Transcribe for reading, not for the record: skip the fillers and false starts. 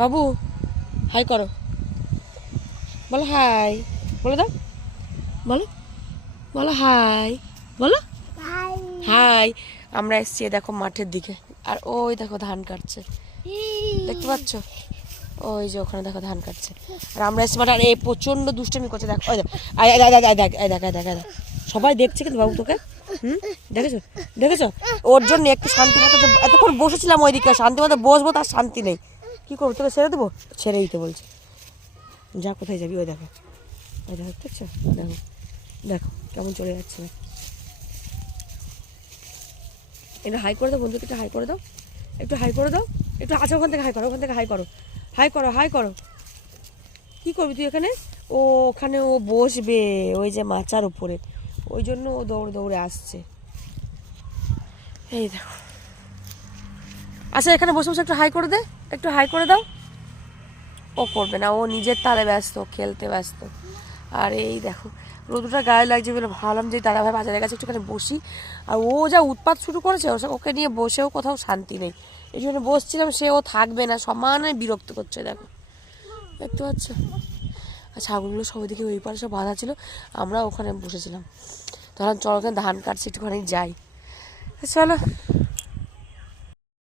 বাবু high করো, বলো high, বলে দাও, বলো, বলো হাই, বলো হাই। আমরা এসছি দেখো মাঠের দিকে, আর ওই দেখো ধান কাটছে, দেখতে পাচ্ছ? ওই যে ওখানে দেখো ধান কাটছে, আর আমরা এসছি মাঠে। আর এই প্রচন্ড দুষ্টামি করছে, দেখো ওই দেখ, দেখ সবাই দেখছে কিন্তু বাবু তোকে। দেখেছো, দেখেছো? ওর জন্য একটু শান্তি মতো এতক্ষণ বসেছিলাম ওইদিকে, শান্তি মতো বসবো, তার শান্তি নেই। কি করবো, তোকে ছেড়ে দেবো? ছেড়ে দিতে বলছে। যা, কোথায় যাবি? ওই দেখো, ওই দেখো, দেখছো? দেখো, দেখো কেমন চলে যাচ্ছে। একটু হাই করে দাও বন্ধুকে, একটু হাই করে দাও, একটু হাই করে দাও, একটু আচ্ছা ওখান থেকে হাই করো, ওখান থেকে হাই করো, হাই করো, হাই করো। কী করবি তুই এখানে? ও ওখানে ও বসবে ওই যে মাচার উপরে, ওই জন্য ও দৌড়ে দৌড়ে আসছে। এই দেখো, আচ্ছা এখানে বসে বসে একটু হাই করে দে, একটু হাই করে দাও। ও করবে না, ও নিজের তালে ব্যস্ত, খেলতে ব্যস্ত। আর এই দেখো রোদটা গায়ে লাগছে বলে ভাবলাম যে দাদাভাই বাজারের কাছে একটুখানি বসি। আর ও যা উৎপাত শুরু করেছে, ওকে নিয়ে বসেও কোথাও শান্তি নেই। এই জন্য বসছিলাম, সেও থাকবে না, সমানে বিরক্ত করছে। দেখো, দেখতে পাচ্ছ? আর ছাগলগুলো সব ওইদিকে ওই পারে সব বাঁধা ছিল, আমরা ওখানে বসেছিলাম। তখন চলো ওখানে ধান কাটছি, একটুখানি যাই, চলো।